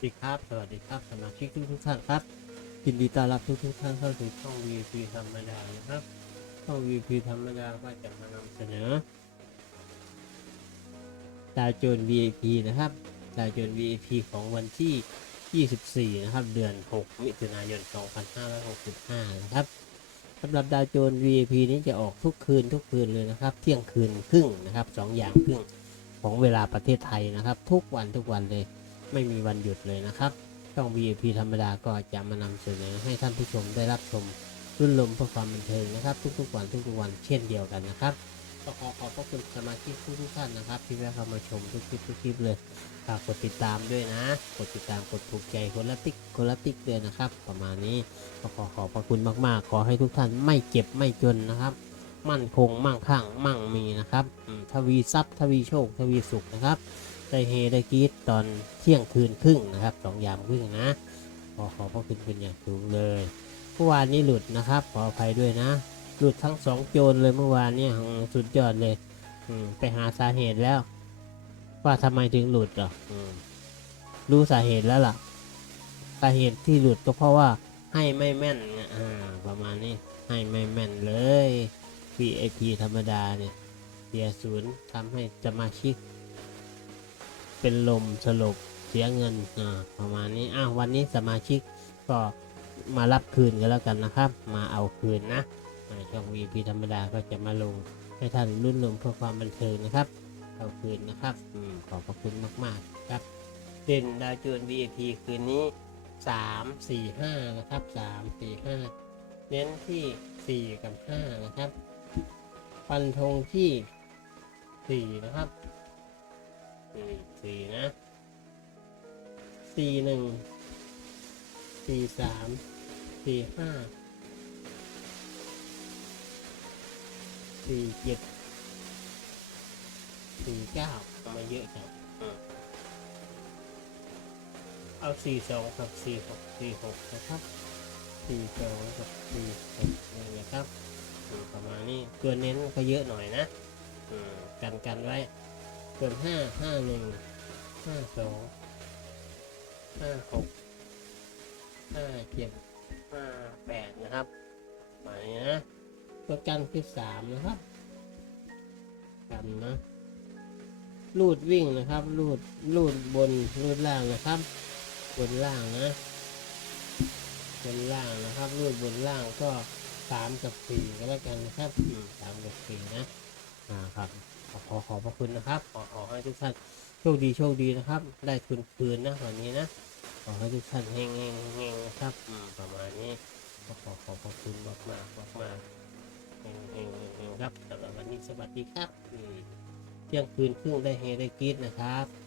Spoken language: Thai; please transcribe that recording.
สวัสดีครับ สวัสดีครับสมาชิกทุกทุกท่านครับยินดีต้อนรับทุกทุกท่านเข้าสู่ช่อง VP ธรรมดานะครับช่อง VP ธรรมดาก็จะมานำเสนอดาวโจน VIP นะครับดาวโจน VIP ของวันที่ 24 นะครับ เดือน 6 มิถุนายน 2565 นะครับสำหรับดาวโจน VIP นี้จะออกทุกคืนทุกคืนเลยนะครับ เที่ยงคืนครึ่งนะครับสองอย่างครึ่งของเวลาประเทศไทยนะครับ ทุกวันทุกวันเลย ไม่มีวันหยุดเลยนะครับ ช่อง VIP ธรรมดาก็จะมานำเสนอให้ท่านผู้ชมได้รับชมรุ่นลมเพื่อความบันเทิงนะครับ ทุกๆวันทุกๆวันเช่นเดียวกันนะครับก็ขอขอบพระคุณสมาชิกทุกๆท่านนะครับ ที่แวะเข้ามาชมทุกคลิปทุกคลิปเลยฝากกดติดตามด้วยนะ กดติดตามกดถูกใจคนละติ๊กคนละติ๊กด้วยนะครับ ประมาณนี้ก็ขอขอบพระคุณมากๆ ขอให้ทุกท่านไม่เจ็บไม่จนนะครับ มั่นคงมั่งคั่งมั่งมีนะครับทวีทรัพย์ทวีโชคทวีสุขนะครับ ได้เฮได้กีดตอนเที่ยงคืนครึ่งนะครับสองยามครึ่งนะขอขอพระคุณเป็นอย่างสูงเลยเมื่อวานนี้หลุดนะครับ ขออภัยด้วยนะ หลุดทั้งสองโจรเลยเมื่อวานเนี่ยสุดยอดเลยไปหาสาเหตุแล้ว ว่าทำไมถึงหลุดเหรออืมรู้สาเหตุแล้วล่ะ สาเหตุที่หลุดก็เพราะว่าให้ไม่แม่นอ่าประมาณนี้ให้ไม่แม่นเลย VIP ธรรมดาเนี่ยเสียศูนย์ทำให้สมาชิก เป็นลมสลบเสียเงินอ่าประมาณนี้อ้าววันนี้สมาชิกก็มารับคืนกันแล้วกันนะครับ มาเอาคืนนะช่อง VP ธรรมดาก็จะมาลงให้ท่านรุ่นลมเพื่อความบันเทิงนะครับ เอาคืนนะครับอขอบพระคุณมากๆครับเด่นดาวจูน VIP คืนนี้ 3 4 5 นะครับ 3 4 5 เน้นที่ 4 กับ 5 นะครับ ฟันธงที่ 4 นะครับ สี่นะสี่หนึ่งสี่สามสี่ห้าสี่เจ็ดสี่เก้ามาเยอะจังอืมเอาสี่สองกับสี่หกสี่หกนะครับสี่สองกับสี่หกนี่นะครับอืมประมาณนี้ตัวเน้นก็เยอะหน่อยนะอืมกันกันไว้ ส่วนห้าห้าหนึ่งห้าสองห้าหกห้าเจ็ดห้าแปดนะครับหมายนะตัวกันคือสามนะครับกันนะลูดวิ่งนะครับลูดลูดบนลูดล่างนะครับ บนล่างนะ บนล่างนะครับลูดบนล่างก็สามกับสี่ก็แล้วกันนะครับสามกับสี่นะอ่าครับ ขอขอบพระคุณนะครับ ขอขอให้ทุกท่านโชคดีโชคดีนะครับ ได้คืนคืนนะวันนี้นะ ขอให้ทุกท่านเฮงเฮงเฮงนะครับประมาณนี้ขอขอบพระคุณมากมากมากมากเฮงเฮงเฮงครับสำหรับวันนี้สวัสดีครับเที่ยงคืนครึ่งได้เฮได้กรีดนะครับ